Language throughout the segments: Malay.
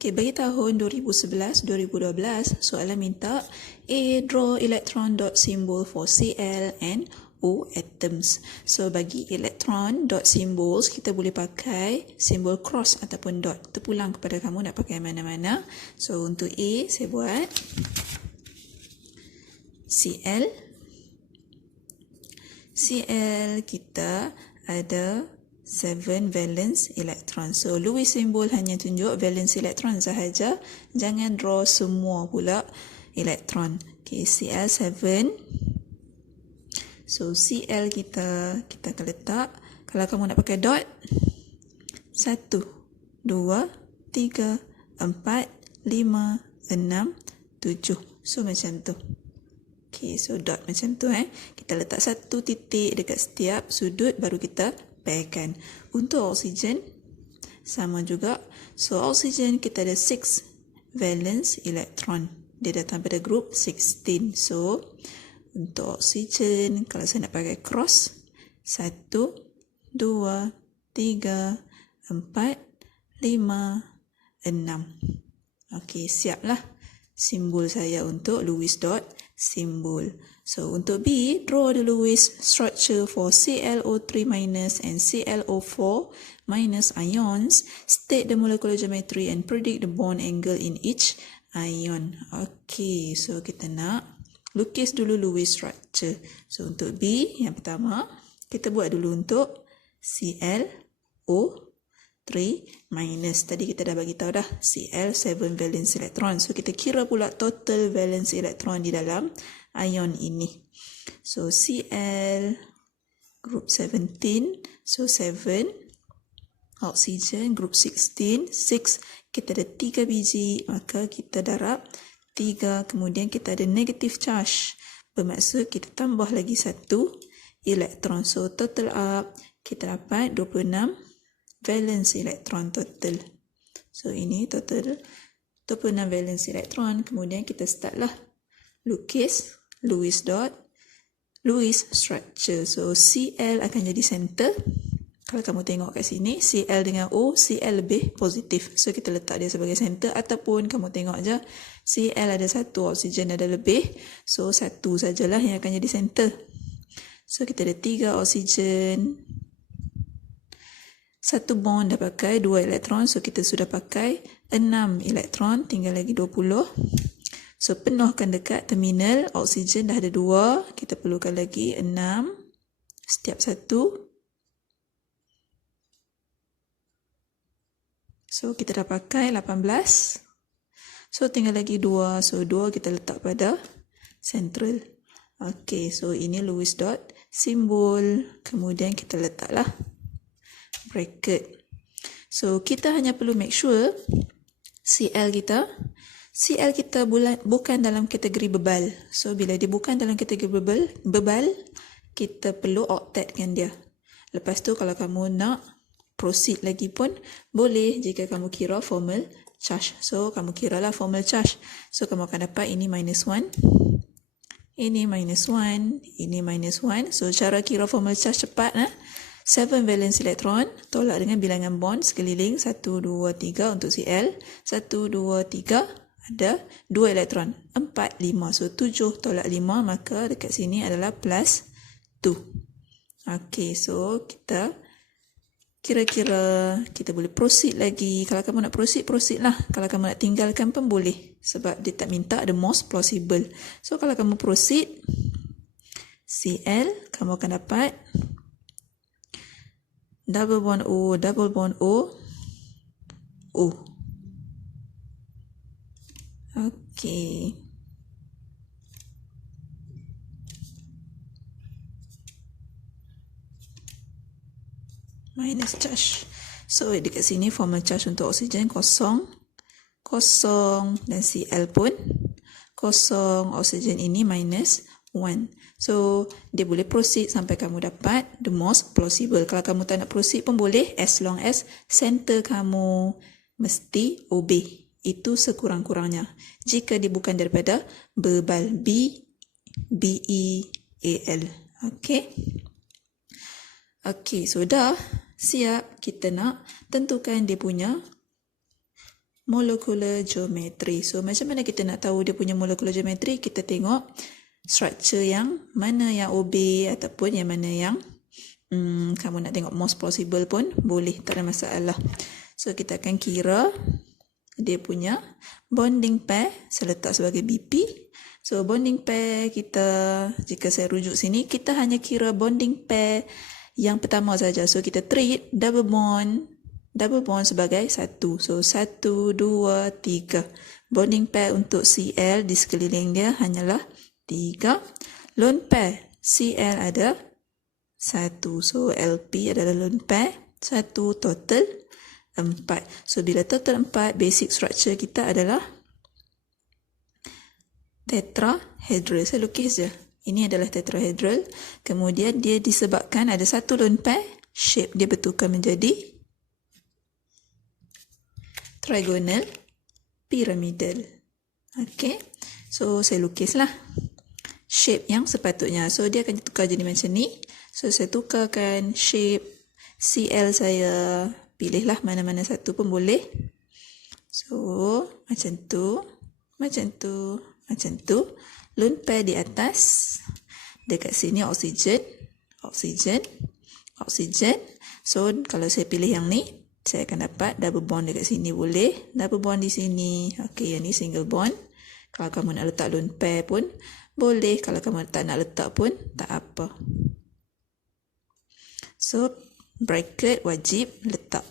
Okay, bagi tahun 2011-2012, soalan minta A. Draw electron dot symbol for Cl and O atoms. So, bagi electron dot symbols, kita boleh pakai simbol cross ataupun dot. Terpulang kepada kamu nak pakai mana-mana. So, untuk A, saya buat Cl. Cl kita ada 7 valence elektron. So, Lewis symbol hanya tunjuk valence elektron sahaja. Jangan draw semua pula elektron. Okay, Cl 7. So, Cl kita akan letak. Kalau kamu nak pakai dot, 1, 2, 3, 4, 5, 6, 7. So, macam tu. Okay, so dot macam tu. Kita letak satu titik dekat setiap sudut baru kita pairkan. Untuk oksigen sama juga. So oksigen kita ada 6 valence elektron. Dia datang pada grup 16. So untuk oksigen kalau saya nak pakai cross, 1, 2, 3, 4, 5, 6. Okey, siaplah simbol saya untuk Lewis dot symbol. So, untuk B, draw the Lewis structure for ClO3- and ClO4- ions. State the molecular geometry and predict the bond angle in each ion. Okay, so kita nak lukis dulu Lewis structure. So, untuk B, yang pertama, kita buat dulu untuk ClO3-. Tadi kita dah bagi tahu dah Cl 7 valence elektron. So kita kira pula total valence elektron di dalam ion ini. So Cl group 17, so 7. Oksigen group 16, 6. Kita ada 3 biji, maka kita darab 3. Kemudian kita ada negative charge. Bermaksud kita tambah lagi 1 elektron. So total up kita dapat 26 valence elektron total. So ini total 26 valence elektron. Kemudian kita start lah lukis Lewis structure. So Cl akan jadi center. Kalau kamu tengok kat sini, Cl dengan O, Cl lebih positif. So kita letak dia sebagai center. Ataupun kamu tengok je, Cl ada 1, oksigen ada lebih. So 1 sajalah yang akan jadi center. So kita ada 3 oksigen, 1 bond dah pakai, 2 elektron. So, kita sudah pakai 6 elektron. Tinggal lagi 20. So, penuhkan dekat terminal. Oksigen dah ada 2. Kita perlukan lagi 6. Setiap satu. So, kita dah pakai 18. So, tinggal lagi 2. So, 2 kita letak pada central. Okay, so ini Lewis dot symbol. Kemudian kita letaklah bracket. So, kita hanya perlu make sure Cl kita bukan dalam kategori bebal. So, bila dia bukan dalam kategori bebal, kita perlu octetkan dia. Lepas tu, kalau kamu nak proceed lagi pun, boleh jika kamu kira formal charge. So, kamu kiralah formal charge. So, kamu akan dapat ini -1. Ini -1. Ini -1. So, cara kira formal charge cepat. 7 valence elektron tolak dengan bilangan bond sekeliling 1, 2, 3 untuk Cl. 1, 2, 3 ada 2 elektron. 4, 5. So 7 tolak 5, maka dekat sini adalah +2. Okey, so kita kira-kira kita boleh proceed lagi. Kalau kamu nak proceed lah. Kalau kamu nak tinggalkan pun boleh. Sebab dia tak minta the most plausible. So kalau kamu proceed Cl, kamu akan dapat double bond O, O. Okey. Minus charge. So, dekat sini formal charge untuk oksigen kosong. Dan Cl pun kosong. Oksigen ini -1. So, dia boleh proceed sampai kamu dapat the most plausible. Kalau kamu tak nak proceed pun boleh, as long as center kamu mesti OB. Itu sekurang-kurangnya. Jika dia bukan daripada bebal BEAL. Okay. Okay, so dah siap. Kita nak tentukan dia punya molecular geometry. So macam mana kita nak tahu dia punya molecular geometry? Kita tengok structure yang mana yang OB ataupun yang mana yang kamu nak tengok most possible pun boleh, tak ada masalah. So kita akan kira dia punya bonding pair, saya letak sebagai BP. So bonding pair kita, jika saya rujuk sini, kita hanya kira bonding pair yang pertama saja. So kita treat double bond sebagai satu. So 1, 2, 3. Bonding pair untuk Cl di sekeliling dia hanyalah 3. Lone pair Cl ada 1. So LP adalah lone pair 1, total 4. So bila total 4, basic structure kita adalah tetrahedral. Saya lukis je. Ini adalah tetrahedral. Kemudian dia disebabkan ada satu lone pair, shape dia bertukar menjadi trigonal pyramidal. Okey. So saya lukislah shape yang sepatutnya. So dia akan tukar jadi macam ni. So saya tukarkan shape CL saya, pilihlah mana-mana satu pun boleh. So macam tu, macam tu, macam tu. Lone pair di atas, dekat sini oksigen, oksigen, oksigen. So kalau saya pilih yang ni, saya akan dapat double bond dekat sini boleh, double bond di sini. Okey, yang ni single bond. Kalau kamu nak letak lone pair pun boleh, kalau kamu tak nak letak pun tak apa. So bracket wajib letak.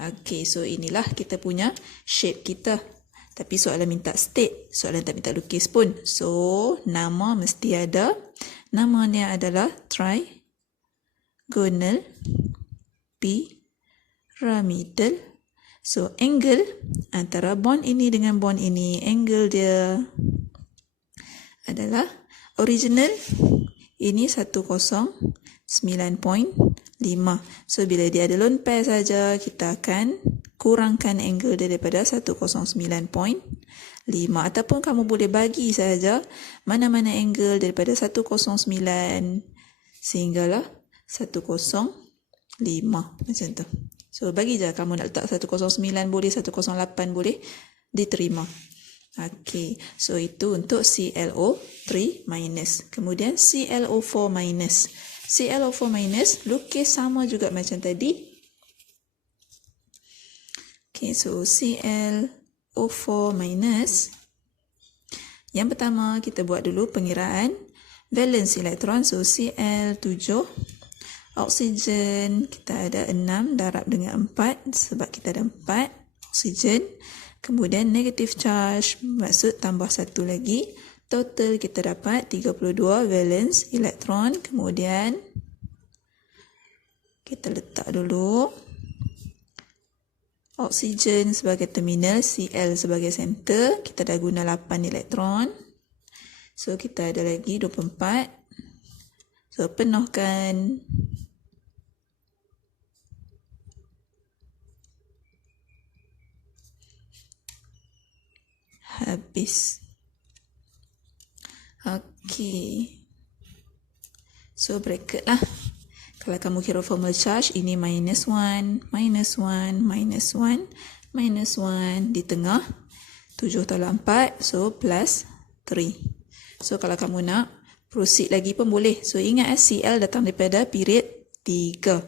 Okey, so inilah kita punya shape kita. Tapi soalan minta state, soalan tak minta lukis pun. So nama mesti ada. Namanya adalah trigonal pyramidal. So angle antara bond ini dengan bond ini, angle dia adalah original ini 109.5. So bila dia ada lone pair saja, kita akan kurangkan angle dia daripada 109.5, ataupun kamu boleh bagi saja mana-mana angle daripada 109 sehinggalah 105 macam tu. So bagi je, kamu nak letak 109 boleh, 108 boleh, diterima. Okey, so itu untuk ClO3-. Kemudian ClO4-. ClO4- lukis sama juga macam tadi. Okey, so ClO4-. Yang pertama kita buat dulu pengiraan valence elektron. So Cl7, oksigen kita ada 6 darab dengan 4 sebab kita ada 4 oksigen. Kemudian negative charge, maksud tambah satu lagi. Total kita dapat 32 valence elektron. Kemudian kita letak dulu oksigen sebagai terminal, Cl sebagai center. Kita dah guna 8 elektron. So kita ada lagi 24. So penuhkan. Habis. Okey. So bracket lah. Kalau kamu kira formal charge, ini -1, -1, -1, -1 di tengah. 7 tolak 4, so plus 3. So kalau kamu nak proceed lagi pun boleh. So ingat Cl datang daripada period 3.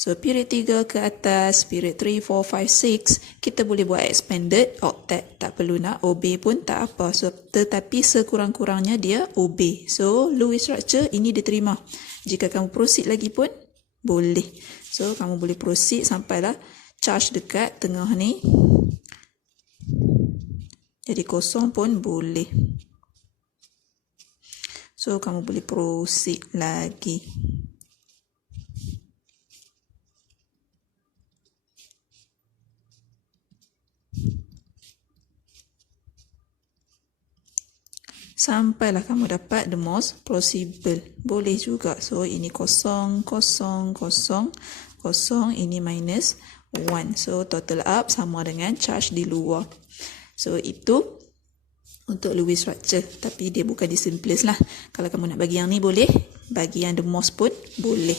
So period 3 ke atas, period 3, 4, 5, 6, kita boleh buat expanded octet. Tak perlu nak OB pun tak apa. So tetapi sekurang-kurangnya dia OB. So Lewis structure ini diterima. Jika kamu proceed lagi pun boleh. So kamu boleh proceed sampailah charge dekat tengah ni. Jadi kosong pun boleh. So kamu boleh proceed lagi. Sampailah kamu dapat the most possible. Boleh juga. So ini kosong, kosong, kosong, kosong. Ini -1. So total up sama dengan charge di luar. So itu untuk Lewis structure. Tapi dia bukan di simplest lah. Kalau kamu nak bagi yang ni boleh. Bagi yang the most pun boleh.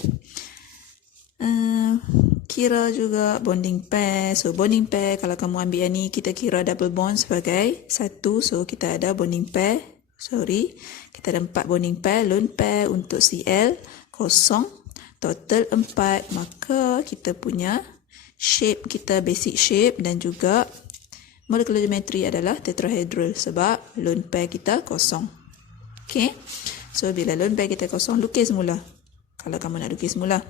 kira juga bonding pair. So bonding pair, kalau kamu ambil yang ni, kita kira double bond sebagai 1. So kita ada bonding pair, kita ada 4 bonding pair. Lone pair untuk Cl kosong, total 4. Maka kita punya shape kita basic shape dan juga molecular geometry adalah tetrahedral sebab lone pair kita kosong. Okay, so bila lone pair kita kosong, lukis mula kalau kamu nak lukis mula.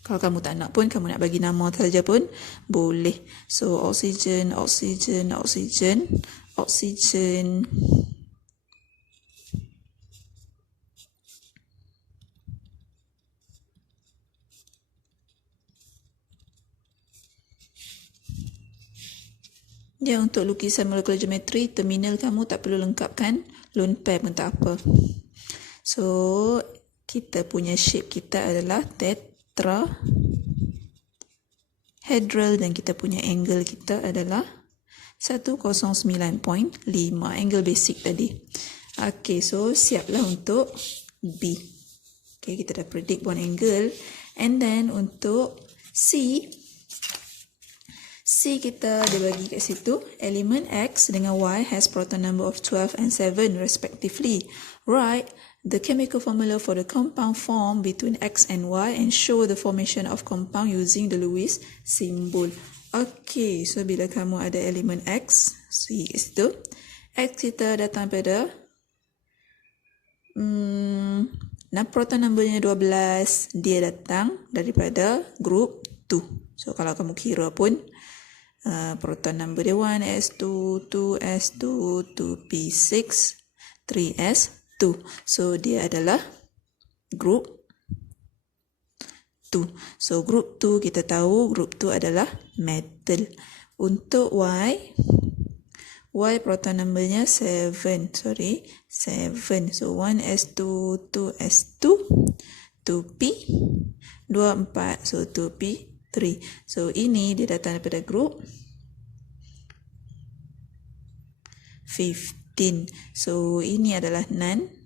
Kalau kamu tak nak pun, kamu nak bagi nama saja pun boleh. So oxygen, oxygen, oxygen, oxygen. Dia untuk lukisan molecular geometry, terminal kamu tak perlu lengkapkan, lone pair pun tak apa. So kita punya shape kita adalah tetrahedral dan kita punya angle kita adalah 109.5, angle basic tadi. Okay, so siaplah untuk B. Okay, kita dah predict bond angle. And then untuk C kita dia bagi kat situ, element X dengan Y has proton number of 12 and 7 respectively. Write the chemical formula for the compound formed between X and Y and show the formation of compound using the Lewis symbol. Okay, so bila kamu ada elemen X, C kat situ, X kita datang pada proton numbernya 12, dia datang daripada group 2. So kalau kamu kira pun proton number dia 1s2, 2s2, 2p6, 3s2. So dia adalah group 2. So group 2 kita tahu group 2 adalah metal. Untuk Y proton numbernya 7. So 1s2, 2s2, 2p, 2, 4, so 2p3. So ini dia datang daripada group 15. So ini adalah non-metal.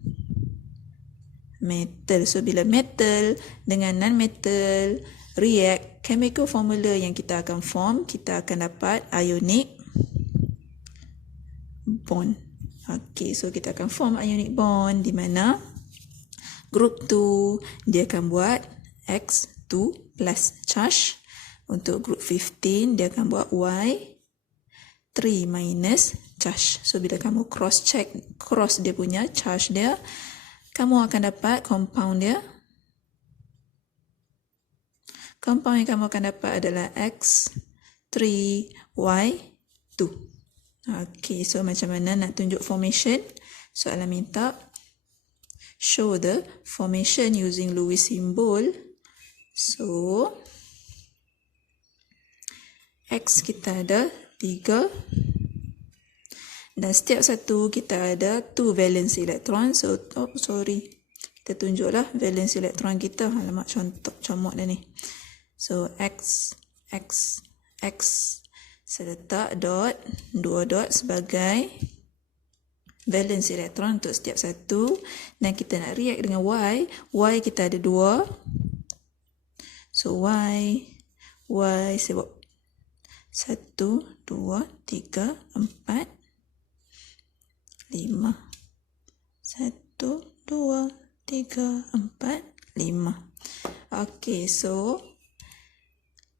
So bila metal dengan non-metal react, chemical formula yang kita akan form, kita akan dapat ionic bond. Okay, so kita akan form ionic bond di mana group 2 dia akan buat X2 plus charge. Untuk group 15 dia akan buat Y3 minus charge. So bila kamu cross dia punya charge dia, kamu akan dapat compound dia. Compound yang kamu akan dapat adalah X3Y2. Okay, so macam mana nak tunjuk formation? Soalan minta show the formation using Lewis symbol. So X kita ada 3 dan setiap satu kita ada 2 valence elektron. So kita tunjuklah valence elektron kita. Alamak, comot dah ni. So X saya letak dot, 2 dot sebagai valence elektron untuk setiap satu. Dan kita nak react dengan Y kita ada 2. So Y saya buat 1, 2, 3, 4, 5. 1, 2, 3, 4, 5. Okay, so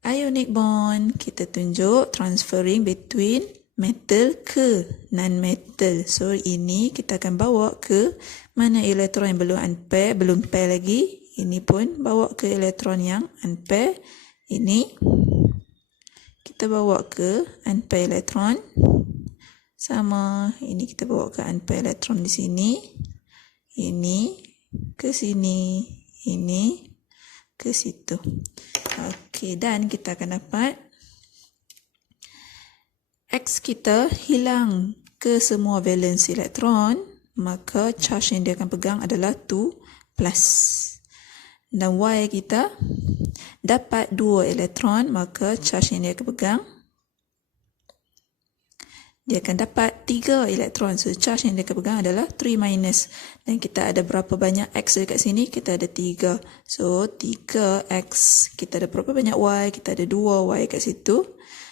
ionic bond kita tunjuk transferring between metal ke non-metal. So ini kita akan bawa ke mana elektron yang belum pair lagi. Ini pun bawa ke elektron yang unpair. Ini kita bawa ke unpair elektron. Sama, ini kita bawa ke unpair elektron di sini. Ini ke sini, ini ke situ. Okey, dan kita akan dapat X kita hilang ke semua valence elektron, maka charge yang dia akan pegang adalah 2+. Dan Y kita dapat 2 elektron, maka charge yang dia akan pegang dia akan dapat 3 elektron. So, charge yang dia akan pegang adalah 3 minus. Dan kita ada berapa banyak X dekat sini? Kita ada 3. So, 3X. Kita ada berapa banyak Y? Kita ada 2Y kat situ.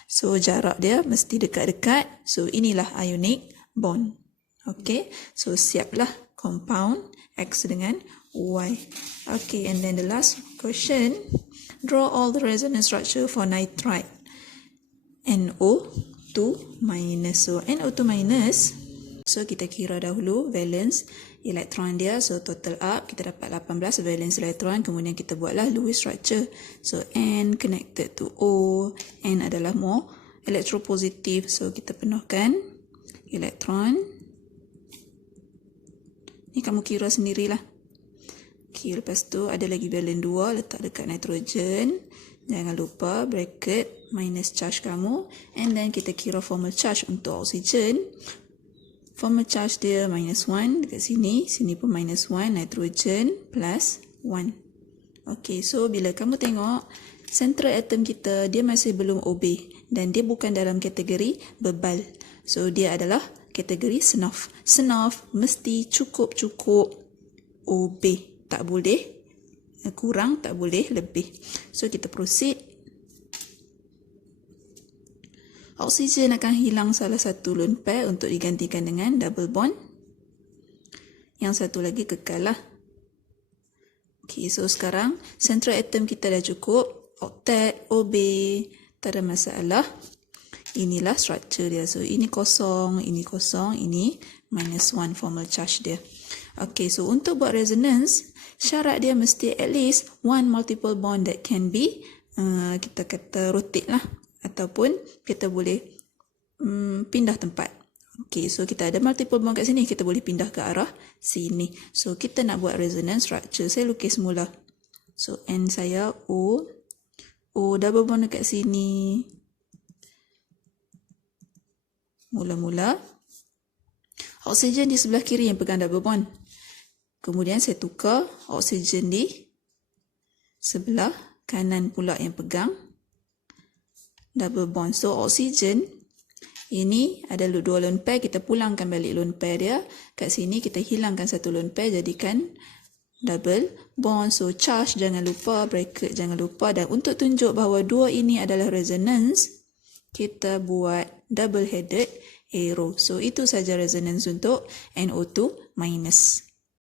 So, jarak dia mesti dekat-dekat. So, inilah ionic bond. Okay. So, siaplah compound X dengan Y. Okay, and then the last question. Draw all the resonance structure for nitride. NO2 minus. So, NO2 minus. So, kita kira dahulu valence elektron dia. So, total up. Kita dapat 18 valence elektron. Kemudian kita buatlah Lewis structure. So, N connected to O. N adalah more electropositive. So, kita penuhkan elektron. Ni kamu kira sendirilah. Okay, lepas tu ada lagi valence 2. Letak dekat nitrogen. Jangan lupa bracket minus charge kamu. And then kita kira formal charge untuk oksigen. Formal charge dia minus 1 dekat sini. Sini pun minus 1. Nitrogen plus 1. Okay, so bila kamu tengok central atom kita, dia masih belum OB. Dan dia bukan dalam kategori bebal. So, dia adalah kategori SNOF. SNOF mesti cukup-cukup OB. Tak boleh kurang, tak boleh lebih. So, kita proceed. Oksigen akan hilang salah satu lone pair untuk digantikan dengan double bond. Yang satu lagi kekal lah. Okay, so sekarang central atom kita dah cukup. Octet, OB, tak ada masalah. Inilah structure dia. So, ini kosong, ini minus 1 formal charge dia. Okay, so untuk buat resonance, syarat dia mesti at least one multiple bond that can be, kita kata rotate lah. Ataupun kita boleh pindah tempat. Okay, so kita ada multiple bond kat sini, kita boleh pindah ke arah sini. So, kita nak buat resonance structure. Saya lukis mula. So, N saya O. O double bond dekat sini. Mula-mula. Oksigen di sebelah kiri yang pegang double bond. Kemudian saya tukar oksigen di sebelah kanan pula yang pegang double bond. So, oksigen ini ada 2 lone pair. Kita pulangkan balik lone pair dia. Kat sini kita hilangkan satu lone pair, jadikan double bond. So, charge jangan lupa, bracket jangan lupa. Dan untuk tunjuk bahawa 2 ini adalah resonance, kita buat double headed arrow. So, itu saja resonance untuk NO2 minus.